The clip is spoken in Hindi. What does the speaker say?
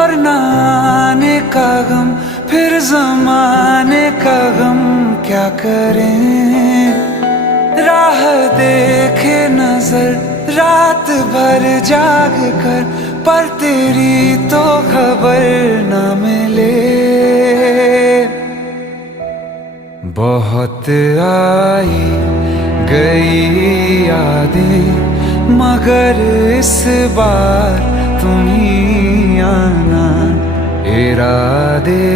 और न आने का गम, फिर जमाने का गम क्या करें। राह देखे नजर रात भर जाग कर, पर तेरी तो खबर न मिले। बहुत आई गई यादें, मगर इस बार तुम ही आना। इरादे